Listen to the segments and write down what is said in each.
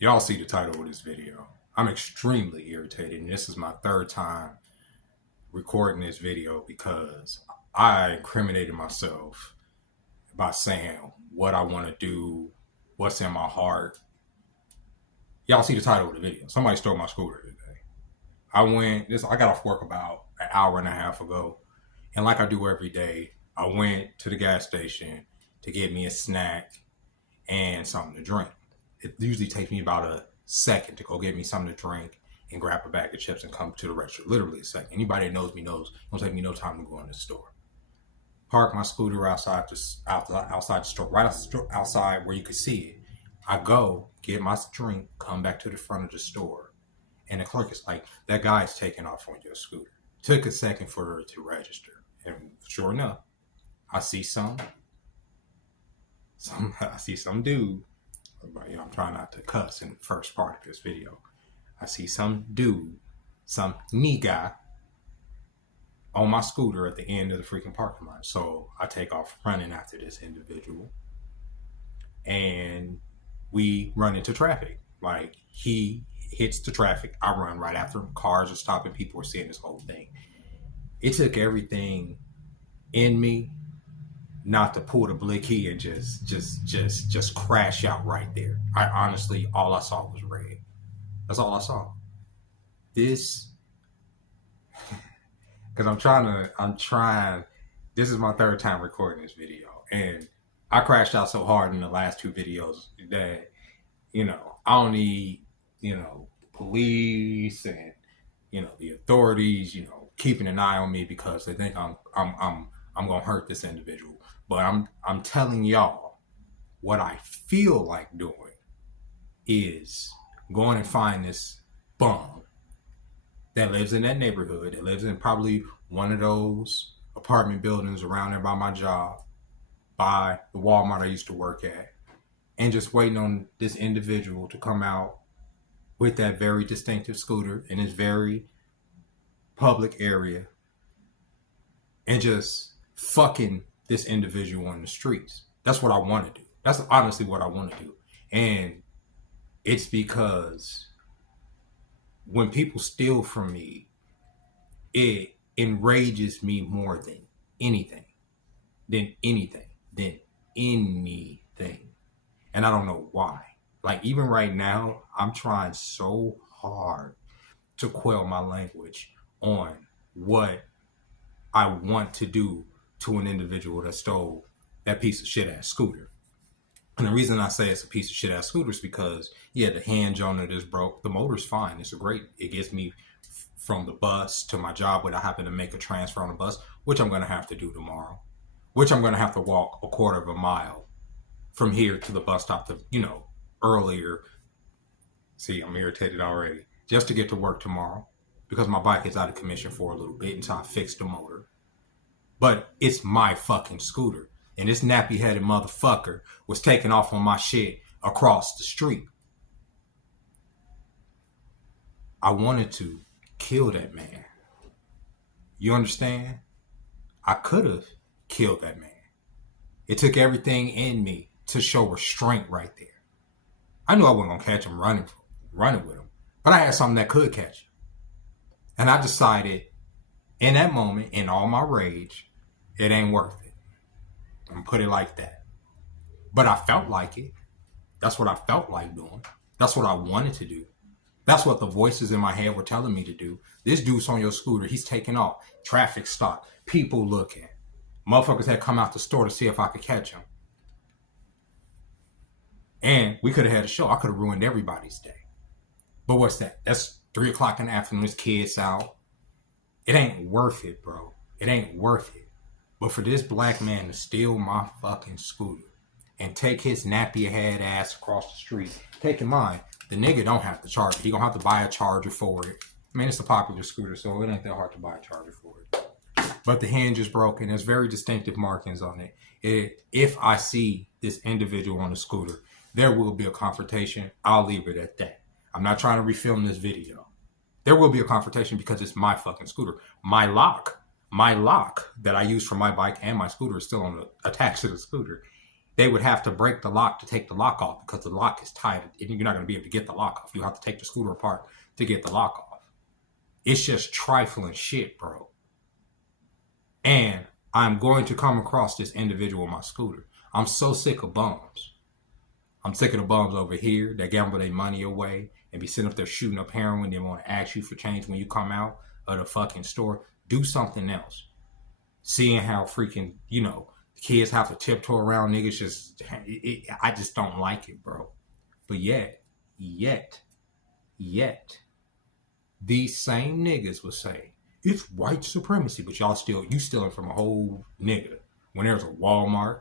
Y'all see the title of this video. I'm extremely irritated, and this is my third time recording this video because I incriminated myself by saying what I want to do, what's in my heart. Y'all see the title of the video. Somebody stole my scooter today. I got off work about an hour and a half ago, and like I do every day, I went to the gas station to get me a snack and something to drink. It usually takes me about a second to go get me something to drink and grab a bag of chips and come to the register. Literally a second. Anybody that knows me knows it don't take me no time to go in the store. Park my scooter outside the store, right outside where you can see it. I go get my drink, come back to the front of the store, and the clerk is like, "That guy's taking off on your scooter." Took a second for her to register, and sure enough, I see some dude. I'm trying not to cuss in the first part of this video. I see some dude, some nigga on my scooter at the end of the freaking parking lot. So I take off running after this individual, and we run into traffic. Like, he hits the traffic, I run right after him. Cars are stopping, people are seeing this whole thing. It took everything in me not to pull the blicky and just crash out right there. I honestly, all I saw was red. That's all I saw. This, because this is my third time recording this video, and I crashed out so hard in the last two videos that, I don't need, police and, the authorities, keeping an eye on me because they think I'm gonna hurt this individual. But I'm telling y'all, what I feel like doing is going and find this bum that lives in that neighborhood, that lives in probably one of those apartment buildings around there by my job, by the Walmart I used to work at, and just waiting on this individual to come out with that very distinctive scooter in this very public area and just fucking this individual on the streets. That's what I want to do. That's honestly what I want to do. And it's because when people steal from me, it enrages me more than anything. And I don't know why. Like, even right now, I'm trying so hard to quell my language on what I want to do to an individual that stole that piece of shit ass scooter. And the reason I say it's a piece of shit ass scooter is because, yeah, the hinge on it is broke. The motor's fine. It gets me from the bus to my job when I happen to make a transfer on the bus, which I'm going to have to do tomorrow, which I'm going to have to walk a quarter of a mile from here to the bus stop to, earlier. See, I'm irritated already. Just to get to work tomorrow because my bike is out of commission for a little bit until I fix the motor. But it's my fucking scooter. And this nappy-headed motherfucker was taking off on my shit across the street. I wanted to kill that man. You understand? I could have killed that man. It took everything in me to show restraint right there. I knew I wasn't going to catch him running with him. But I had something that could catch him. And I decided in that moment, in all my rage, it ain't worth it. I'm going to put it like that. But I felt like it. That's what I felt like doing. That's what I wanted to do. That's what the voices in my head were telling me to do. This dude's on your scooter. He's taking off. Traffic stop. People looking. Motherfuckers had come out the store to see if I could catch him. And we could have had a show. I could have ruined everybody's day. But what's that? That's 3 o'clock in the afternoon. There's kids out. It ain't worth it, bro. It ain't worth it. But for this black man to steal my fucking scooter and take his nappy head ass across the street, take in mind, the nigga don't have to charge it. He gonna have to buy a charger for it. I mean, it's a popular scooter, so it ain't that hard to buy a charger for it. But the hinge is broken. There's very distinctive markings on it. If I see this individual on the scooter, there will be a confrontation. I'll leave it at that. I'm not trying to refilm this video. There will be a confrontation because it's my fucking scooter. My lock that I use for my bike and my scooter is still attached to the scooter. they would have to break the lock to take the lock off because the lock is tied and you're not going to be able to get the lock off. You have to take the scooter apart to get the lock off. It's just trifling shit, bro. And I'm going to come across this individual on my scooter. I'm so sick of bums. I'm sick of the bums over here that gamble their money away and be sitting up there shooting up heroin. They want to ask you for change when you come out of the fucking store. Do something else. Seeing how freaking, the kids have to tiptoe around niggas, I just don't like it, bro. But yet, these same niggas will say, it's white supremacy, but you stealing from a whole nigga. When there's a Walmart,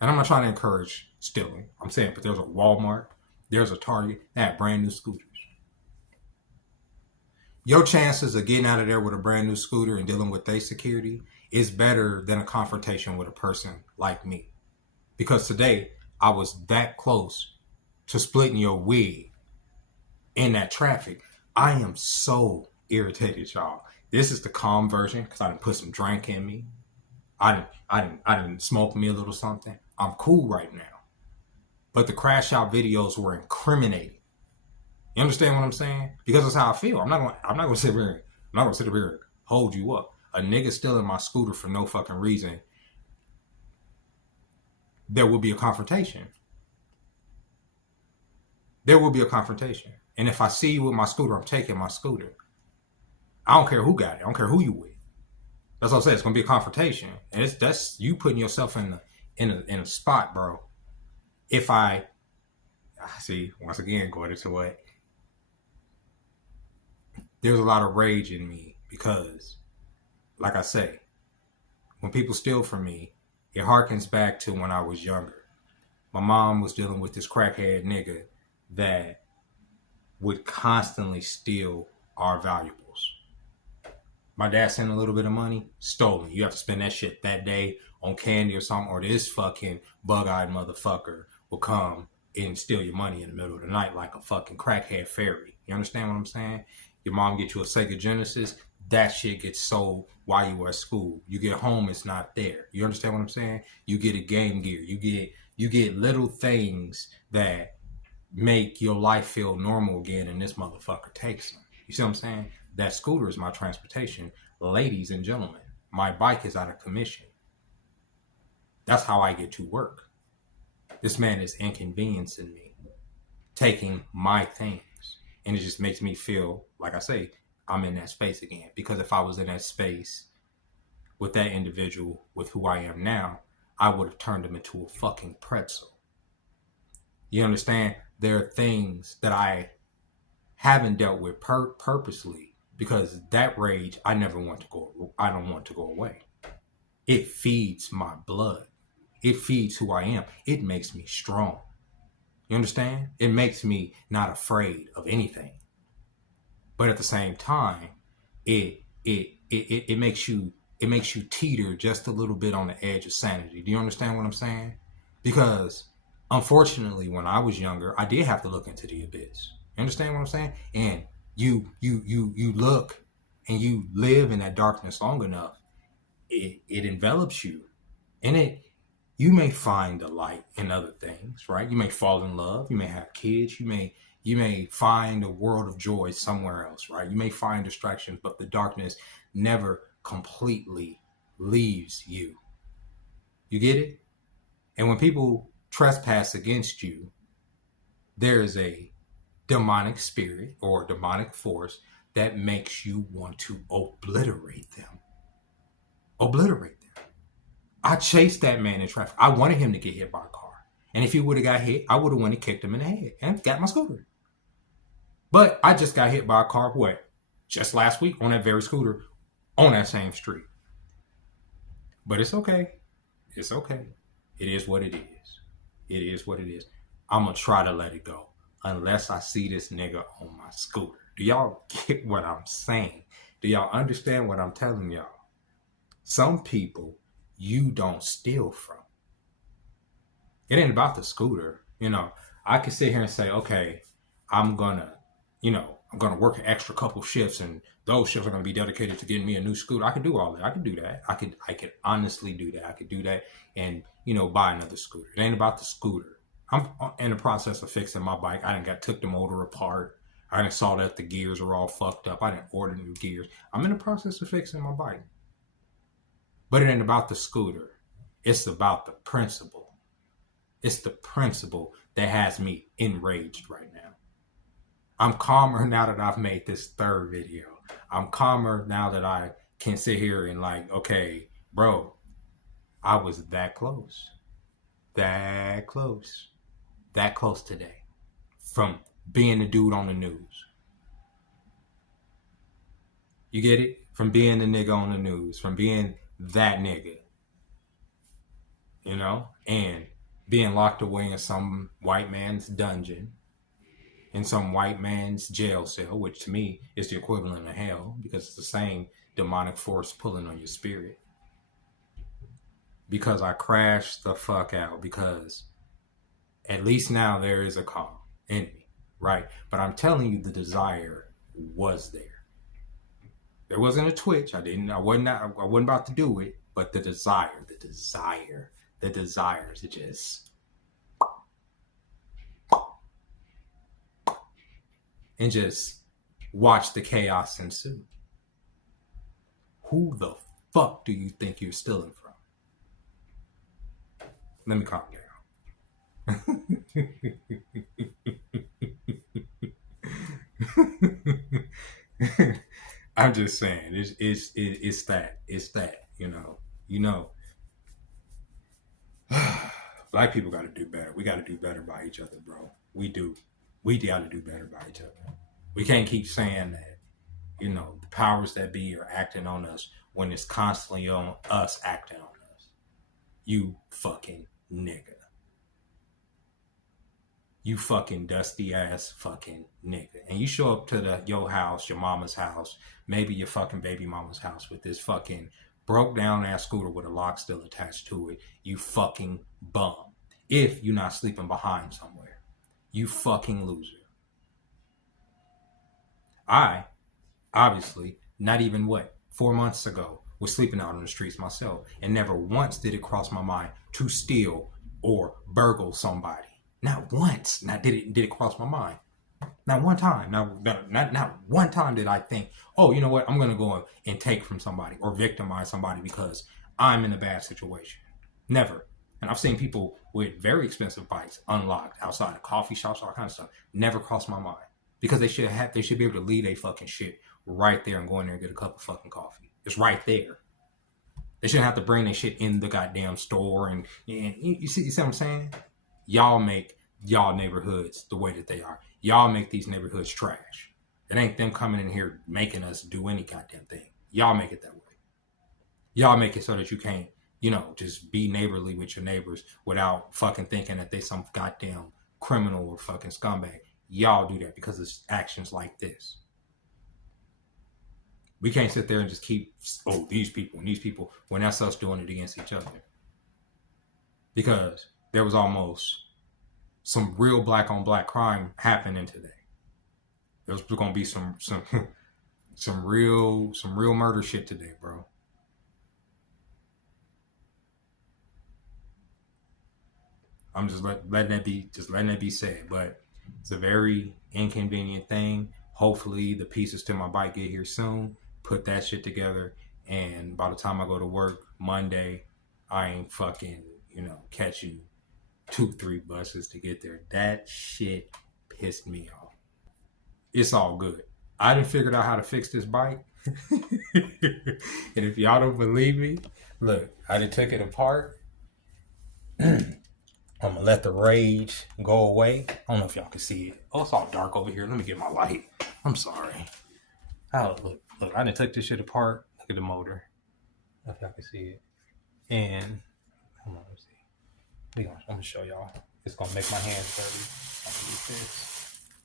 and I'm not trying to encourage stealing, I'm saying, but there's a Walmart, there's a Target, that have brand new scooters. Your chances of getting out of there with a brand new scooter and dealing with their security is better than a confrontation with a person like me. Because today, I was that close to splitting your wig in that traffic. I am so irritated, y'all. This is the calm version because I done put some drink in me. I didn't smoke me a little something. I'm cool right now. But the crash out videos were incriminating. You understand what I'm saying? Because that's how I feel. I'm not gonna sit here and hold you up. A nigga stealing my scooter for no fucking reason. There will be a confrontation. There will be a confrontation. And if I see you with my scooter, I'm taking my scooter. I don't care who got it. I don't care who you with. That's what I'm saying. It's gonna be a confrontation, and that's you putting yourself in a spot, bro. If I see once again going into what, there's a lot of rage in me because, like I say, when people steal from me, it harkens back to when I was younger. My mom was dealing with this crackhead nigga that would constantly steal our valuables. My dad sent a little bit of money, stolen. You have to spend that shit that day on candy or something, or this fucking bug-eyed motherfucker will come and steal your money in the middle of the night like a fucking crackhead fairy. You understand what I'm saying? Your mom get you a Sega Genesis, that shit gets sold while you were at school. You get home, it's not there. You understand what I'm saying? You get a Game Gear. You get little things that make your life feel normal again, and this motherfucker takes them. You see what I'm saying? That scooter is my transportation. Ladies and gentlemen, my bike is out of commission. That's how I get to work. This man is inconveniencing me, taking my things. And it just makes me feel, like I say, I'm in that space again. Because if I was in that space with that individual, with who I am now, I would have turned him into a fucking pretzel. You understand? There are things that I haven't dealt with purposely because that rage, I don't want to go away. It feeds my blood. It feeds who I am. It makes me strong. You understand? It makes me not afraid of anything. But at the same time, it makes you teeter just a little bit on the edge of sanity. Do you understand what I'm saying? Because unfortunately, when I was younger, I did have to look into the abyss. You understand what I'm saying? And you look and you live in that darkness long enough, it envelops you. And you may find the light in other things, right? You may fall in love, you may have kids, you may find a world of joy somewhere else, right? You may find distractions, but the darkness never completely leaves you. You get it? And when people trespass against you, there is a demonic spirit or demonic force that makes you want to obliterate them. Obliterate them. I chased that man in traffic. I wanted him to get hit by a car. And if he would have got hit, I would have went and kicked him in the head and got my scooter. But I just got hit by a car, just last week on that very scooter on that same street. But it's okay. It's okay. It is what it is. It is what it is. I'm going to try to let it go unless I see this nigga on my scooter. Do y'all get what I'm saying? Do y'all understand what I'm telling y'all? Some people you don't steal from. It ain't about the scooter. I can sit here and say, okay, I'm gonna I'm going to work an extra couple shifts and those shifts are going to be dedicated to getting me a new scooter. I could do all that. I could do that. I could honestly do that. I could do that and, buy another scooter. It ain't about the scooter. I'm in the process of fixing my bike. I done took the motor apart. I done saw that the gears are all fucked up. I didn't order new gears. I'm in the process of fixing my bike. But it ain't about the scooter. It's about the principle. It's the principle that has me enraged right now. I'm calmer now that I've made this third video. I'm calmer now that I can sit here and okay, bro, I was that close. That close today from being the dude on the news. You get it? From being the nigga on the news, from being that nigga, and being locked away in some white man's dungeon, in some white man's jail cell, which to me is the equivalent of hell because it's the same demonic force pulling on your spirit. Because I crashed the fuck out, because at least now there is a call in me, right? But I'm telling you, the desire was there. There wasn't a twitch. I wasn't about to do it, but the desire to just and just watch the chaos ensue. Who the fuck do you think you're stealing from? Let me calm down. I'm just saying, it's that, Black people got to do better. We got to do better by each other, bro. We do. We got to do better by each other. We can't keep saying that, the powers that be are acting on us when it's constantly on us acting on us. You fucking nigga. You fucking dusty ass fucking nigga. And you show up to your house, your mama's house, maybe your fucking baby mama's house with this fucking broke down ass scooter with a lock still attached to it. You fucking bum. If you're not sleeping behind somewhere. You fucking loser. I, obviously, not even 4 months ago, was sleeping out on the streets myself. And never once did it cross my mind to steal or burgle somebody. Not once. Did it cross my mind. Not one time. Not one time did I think, oh, you know what? I'm going to go and take from somebody or victimize somebody because I'm in a bad situation. Never. And I've seen people with very expensive bikes unlocked outside of coffee shops, all kinds of stuff. Never crossed my mind. Because they should be able to leave their fucking shit right there and go in there and get a cup of fucking coffee. It's right there. They shouldn't have to bring their shit in the goddamn store. And you see what I'm saying? Y'all make y'all neighborhoods the way that they are. Y'all make these neighborhoods trash. It ain't them coming in here making us do any goddamn thing. Y'all make it that way. Y'all make it so that you can't, just be neighborly with your neighbors without fucking thinking that they some goddamn criminal or fucking scumbag. Y'all do that because of actions like this. We can't sit there and just keep, these people, when that's us doing it against each other. Because there was almost some real black on black crime happening today. There's going to be some real murder shit today, bro. I'm just letting that be said, but it's a very inconvenient thing. Hopefully the pieces to my bike get here soon. Put that shit together, and by the time I go to work Monday, I ain't fucking, catching 2-3 buses to get there. That shit pissed me off. It's all good. I done figured out how to fix this bike. And if y'all don't believe me, look, I done took it apart. I'm going to let the rage go away. I don't know if y'all can see it. Oh, it's all dark over here. Let me get my light. I'm sorry. Oh, look, I done took this shit apart. Look at the motor. I don't know if y'all can see it. And, hold on, let's see. I'm going to show y'all. It's going to make my hands dirty.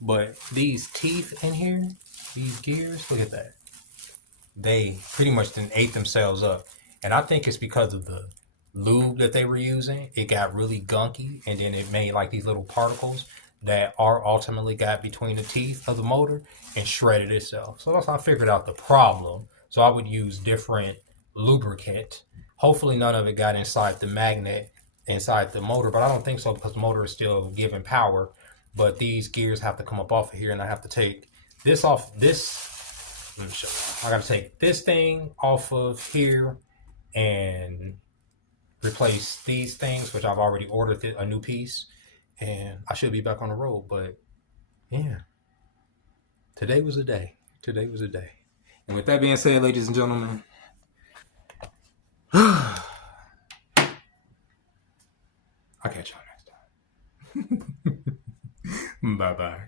But these teeth in here, these gears, look at that. They pretty much done ate themselves up. And I think it's because of the lube that they were using. It got really gunky, and then it made like these little particles that R ultimately got between the teeth of the motor and shredded itself. So that's how I figured out the problem. So I would use different lubricant. Hopefully none of it got inside the magnet, inside the motor, but I don't think so because the motor is still giving power. But these gears have to come up off of here, and I have to take this off. Let me show you. I got to take this thing off of here and replace these things, which I've already ordered a new piece, and I should be back on the road. But yeah, today was a day. Today was a day. And with that being said, ladies and gentlemen, I'll catch y'all next time. Bye bye.